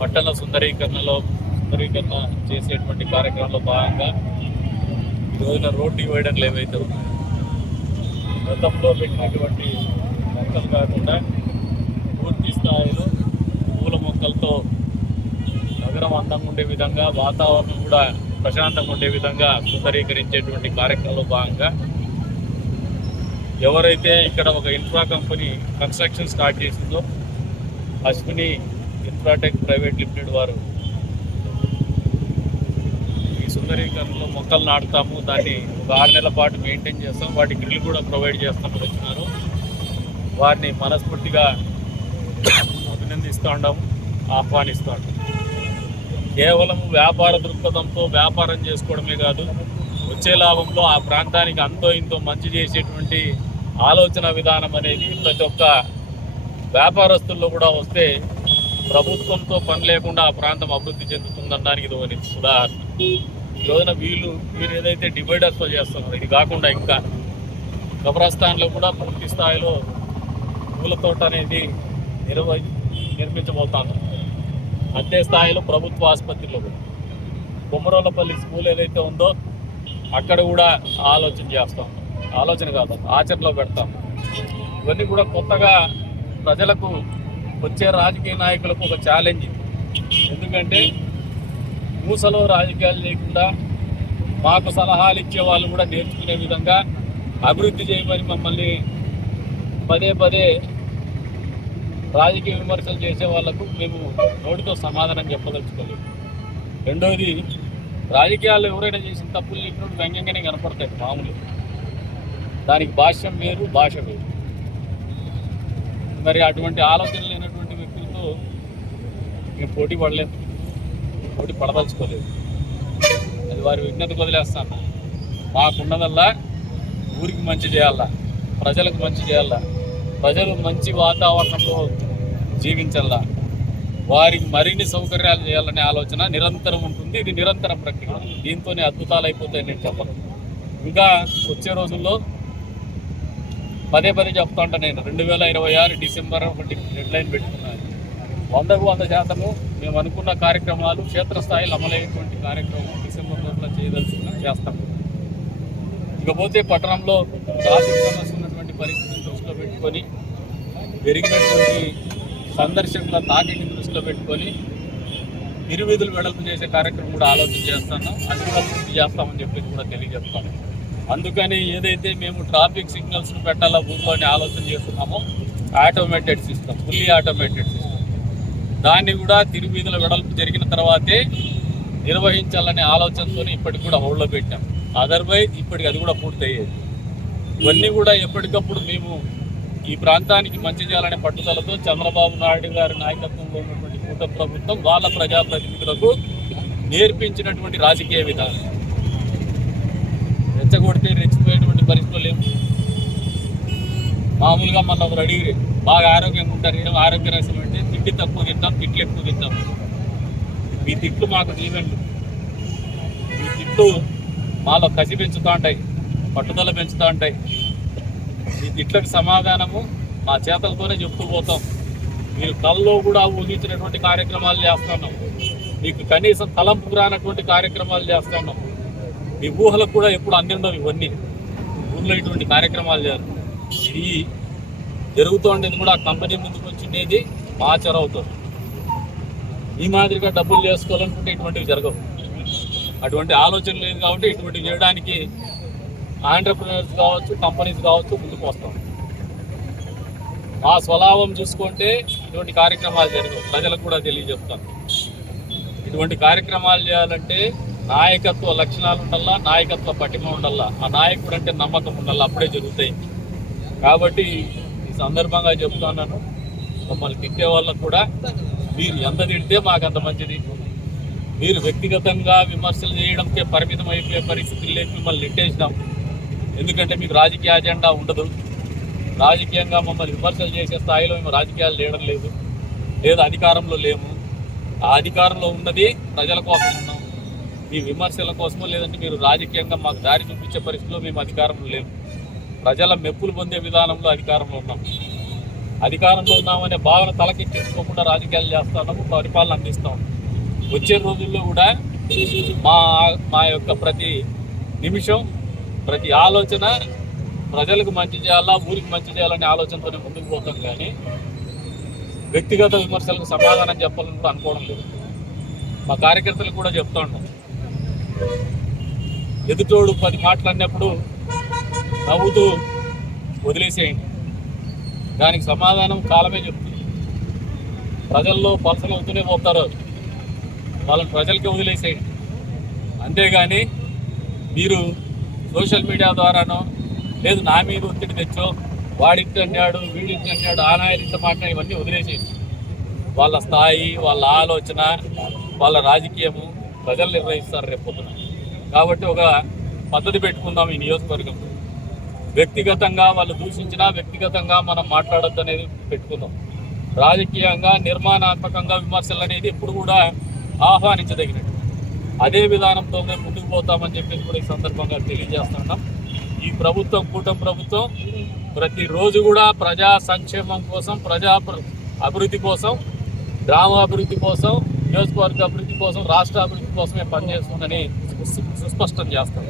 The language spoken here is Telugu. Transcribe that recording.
పట్టణ సుందరీకరణ చేసేటువంటి కార్యక్రమంలో భాగంగా ఈ రోజున రోడ్ డివైడర్లు ఏవైతే ఉన్నాయో గతంలో పెట్టినటువంటి మొక్కలు కాకుండా పూర్తి స్థాయిలో పూల మొక్కలతో నగరం అందంగా ఉండే విధంగా, వాతావరణం కూడా ప్రశాంతంగా ఉండే విధంగా సుందరీకరించేటువంటి కార్యక్రమంలో భాగంగా ఎవరైతే ఇక్కడ ఒక ఇన్ఫ్రా కంపెనీ కన్స్ట్రక్షన్ స్టార్ట్ చేసిందో అశ్విని ఇన్ఫ్రాటెక్ ప్రైవేట్ లిమిటెడ్ వారు ఈ సుందరీకరణలో మొక్కలు నాటుతాము, దాన్ని ఒక 6 నెలల పాటు మెయింటైన్ చేస్తాం, వాటి గ్రిల్ కూడా ప్రొవైడ్ చేస్తామని వచ్చినారు. వారిని మనస్ఫూర్తిగా అభినందిస్తూ ఉన్నాము, ఆహ్వానిస్తూ ఉంటాం. కేవలం వ్యాపార దృక్పథంతో వ్యాపారం చేసుకోవడమే కాదు, వచ్చే లాభంలో ఆ ప్రాంతానికి అంతో ఇంతో మంచి చేసేటువంటి ఆలోచన విధానం అనేది ప్రతి ఒక్క వ్యాపారస్తుల్లో కూడా వస్తే ప్రభుత్వంతో పని లేకుండా ఆ ప్రాంతం అభివృద్ధి చెందుతుందనడానికి ఇది ఒక ఉదాహరణ. ఈ రోజున వీళ్ళు ఏదైతే డివైడర్స్తో చేస్తున్నారు, ఇది కాకుండా ఇంకా కబ్రస్థాన్లో కూడా పూర్తి స్థాయిలో పూల తోట అనేది నిర్మించబోతాను. అంతే స్థాయిలో ప్రభుత్వ ఆసుపత్రిలో కూడా కొమ్మరోళ్ళపల్లి స్కూల్ ఏదైతే ఉందో అక్కడ కూడా ఆలోచన చేస్తాం, ఆలోచన కాదు ఆచరణలో పెడతాం. ఇవన్నీ కూడా కొత్తగా ప్రజలకు వచ్చే రాజకీయ నాయకులకు ఒక ఛాలెంజ్. ఎందుకంటే మూసలో రాజకీయాలు లేకుండా మాకు సలహాలు ఇచ్చే వాళ్ళు కూడా నేర్చుకునే విధంగా అభివృద్ధి చేయమని మమ్మల్ని పదే పదే రాజకీయ విమర్శలు చేసే వాళ్లకు మేము నోటితో సమాధానం చెప్పదలుచుకోలేదు. రెండోది, రాజకీయాల్లో ఎవరైనా చేసిన తప్పులు లేకున్నప్పుడు వ్యంగ్యంగానే కనపడతాయి మామూలు. దానికి భాష్యం వేరు, భాష వేరు. మరి అటువంటి ఆలోచన లేనటువంటి వ్యక్తులతో మేము పోటీ పడలేదు, పోటీ పడదలుచుకోలేదు. అది వారి విజ్ఞతకు వదిలేస్తాను. మాకున్నదల్లా ఊరికి మంచి చేయాలా, ప్రజలకు మంచి చేయాలా, ప్రజలు మంచి వాతావరణంలో జీవించాలా, వారికి మరిన్ని సౌకర్యాలు చేయాలనే ఆలోచన నిరంతరం ఉంటుంది. ఇది నిరంతర ప్రక్రియ, దీంతోనే అద్భుతాలు అయిపోతాయి నేను చెప్పను. ఇంకా వచ్చే రోజుల్లో పదే చెప్తా ఉంటాను నేను. 2026 డిసెంబర్ ఒకటి డెడ్ లైన్ పెట్టుకున్నాను. 100% మేము అనుకున్న కార్యక్రమాలు క్షేత్రస్థాయిలో అమలయ్యేటువంటి కార్యక్రమం డిసెంబర్ లోపల చేస్తాం. ఇకపోతే పట్టణంలో ట్రాఫిక్ సమస్య ఉన్నటువంటి పరిస్థితిని దృష్టిలో పెట్టుకొని, పెరిగినటువంటి సందర్శకుల తాకిడిని దృష్టిలో పెట్టుకొని ఇరువీధులు వెడల్పు చేసే కార్యక్రమం కూడా ఆలోచన చేస్తాను. అది కూడా పూర్తి చేస్తామని చెప్పేసి కూడా తెలియజేస్తాను. అందుకని ఏదైతే మేము ట్రాఫిక్ సిగ్నల్స్ను పెట్టాలా ఊళ్ళోని ఆలోచన చేస్తున్నామో, automated system, fully automated system, దాన్ని కూడా తిరువీధుల వెడల్పు జరిగిన తర్వాతే నిర్వహించాలనే ఆలోచనతో ఇప్పటికి కూడా హోల్డ్లో పెట్టాం. అదర్వైజ్ ఇప్పటికి అది కూడా పూర్తయ్యేది. ఇవన్నీ కూడా ఎప్పటికప్పుడు మేము ఈ ప్రాంతానికి మంచి చేయాలనే పట్టుదలతో చంద్రబాబు నాయుడు గారి నాయకత్వంలో ఉన్నటువంటి కూటమి ప్రభుత్వం వాళ్ళ ప్రజాప్రతినిధులకు నేర్పించినటువంటి రాజకీయ విధానం. రెచ్చగొడితే రెచ్చిపోయేటువంటి పరిస్థితులు లేవు. మామూలుగా మన ఒకరు అడిగి బాగా ఆరోగ్యంగా ఉంటారు, ఏం ఆరోగ్య రహస్యం అంటే తిండి తక్కువ తింటాం, తిట్లు ఎక్కువ తింటాం. మీ తిట్లు మాకు జీవెండు, మీ తిట్లు మాలో కసి పెంచుతూ ఉంటాయి, పట్టుదల పెంచుతూ ఉంటాయి. ఈ తిట్లకు సమాధానము మా చేతలతోనే చెప్తూ పోతాం. మీరు కల్లో కూడా ఊహించినటువంటి కార్యక్రమాలు చేస్తున్నాం, మీకు కనీసం తలంపుకు రానటువంటి కార్యక్రమాలు చేస్తున్నాం. మీ ఊహలకు కూడా ఎప్పుడు అందిండవు ఇవన్నీ. ఊళ్ళో ఇటువంటి కార్యక్రమాలు చేయాలి. ఇది జరుగుతూ ఉండేది కూడా కంపెనీ ముందుకు వచ్చిండేది మా చొరవతో. ఈ మాదిరిగా డబ్బులు చేసుకోవాలనుకుంటే ఇటువంటివి జరగవు. అటువంటి ఆలోచన లేదు కాబట్టి ఇటువంటివి చేయడానికి ఆంటర్ప్రినర్స్ కావచ్చు, కంపెనీస్ కావచ్చు ముందుకు వస్తాం. మా స్వలాభం చూసుకుంటే ఇటువంటి కార్యక్రమాలు జరగవు. ప్రజలకు కూడా తెలియజెప్తాను. ఇటువంటి కార్యక్రమాలు చేయాలంటే నాయకత్వ లక్షణాలు ఉండాలా, నాయకత్వ పటిమ ఉండాలా, ఆ నాయకుడు అంటే నమ్మకం ఉండాలా, అప్పుడే జరుగుతాయి. కాబట్టి ఈ సందర్భంగా చెప్తున్నాను, మమ్మల్ని తిట్టే వాళ్ళకు కూడా మీరు ఎంత తిడితే మాకు అంత మంచిది. మీరు వ్యక్తిగతంగా విమర్శలు చేయడంకే పరిమితం అయిపోయే పరిస్థితులు లేక మిమ్మల్ని నెట్టేసినాం. ఎందుకంటే మీకు రాజకీయ అజెండా ఉండదు. రాజకీయంగా మమ్మల్ని విమర్శలు చేసే స్థాయిలో మేము రాజకీయాలు చేయడం లేదు, లేదా అధికారంలో లేము. ఆ అధికారంలో ఉన్నది ప్రజల కోసం ఉన్నాం. మీ విమర్శల కోసమో లేదంటే మీరు రాజకీయంగా మాకు దారి చూపించే పరిస్థితిలో మేము అధికారంలో లేము. ప్రజల మెప్పులు పొందే విధానంలో అధికారంలో ఉన్నాం. అధికారంలో ఉన్నామనే భావన తలకెక్కించుకోకుండా రాజకీయాలు చేస్తున్నాము, పరిపాలన అందిస్తాం. వచ్చే రోజుల్లో కూడా మా యొక్క ప్రతి నిమిషం, ప్రతి ఆలోచన ప్రజలకు మంచి చేయాలా, ఊరికి మంచి చేయాలనే ఆలోచనతోనే ముందుకు పోతాం. కానీ వ్యక్తిగత విమర్శలకు సమాధానం చెప్పాలని కూడా అనుకోవడం లేదు. మా కార్యకర్తలకు కూడా చెప్తా ఉంటాం, ఎదుటోడు 10 మాటలు అన్నప్పుడు నవ్వుతూ వదిలేసేయండి. దానికి సమాధానం కాలమే చెప్తుంది. ప్రజల్లో పలసలు అవుతూనే పోతారు, వాళ్ళని ప్రజలకే వదిలేసేయండి. అంతేగాని మీరు సోషల్ మీడియా ద్వారానో లేదు నా మీద ఒత్తిడి తెచ్చో వాడింటి అన్నాడు వీడింటి అన్నాడు ఆ నాయకుడితో మాట్లాడి ఇవన్నీ వదిలేసేయండి. వాళ్ళ స్థాయి, వాళ్ళ ఆలోచన, వాళ్ళ రాజకీయము ప్రజలు నిర్ణయిస్తారు రేపు పొద్దున. కాబట్టి ఒక పద్ధతి పెట్టుకుందాం ఈ నియోజకవర్గంలో. వ్యక్తిగతంగా వాళ్ళు దూషించినా వ్యక్తిగతంగా మనం మాట్లాడొద్దు అనేది పెట్టుకుందాం. రాజకీయంగా నిర్మాణాత్మకంగా విమర్శలు అనేది ఎప్పుడు కూడా ఆహ్వానించదగినట్టు. అదే విధానంతో మేము ముందుకు పోతామని చెప్పేసి కూడా ఈ సందర్భంగా తెలియజేస్తున్నాం. ఈ ప్రభుత్వం, కూటమి ప్రభుత్వం ప్రతిరోజు కూడా ప్రజా సంక్షేమం కోసం, ప్రజా అభివృద్ధి కోసం, గ్రామాభివృద్ధి కోసం, నియోజకవర్గ అభివృద్ధి కోసం, రాష్ట్ర అభివృద్ధి కోసమే పనిచేస్తుందని సుస్పష్టం చేస్తాం.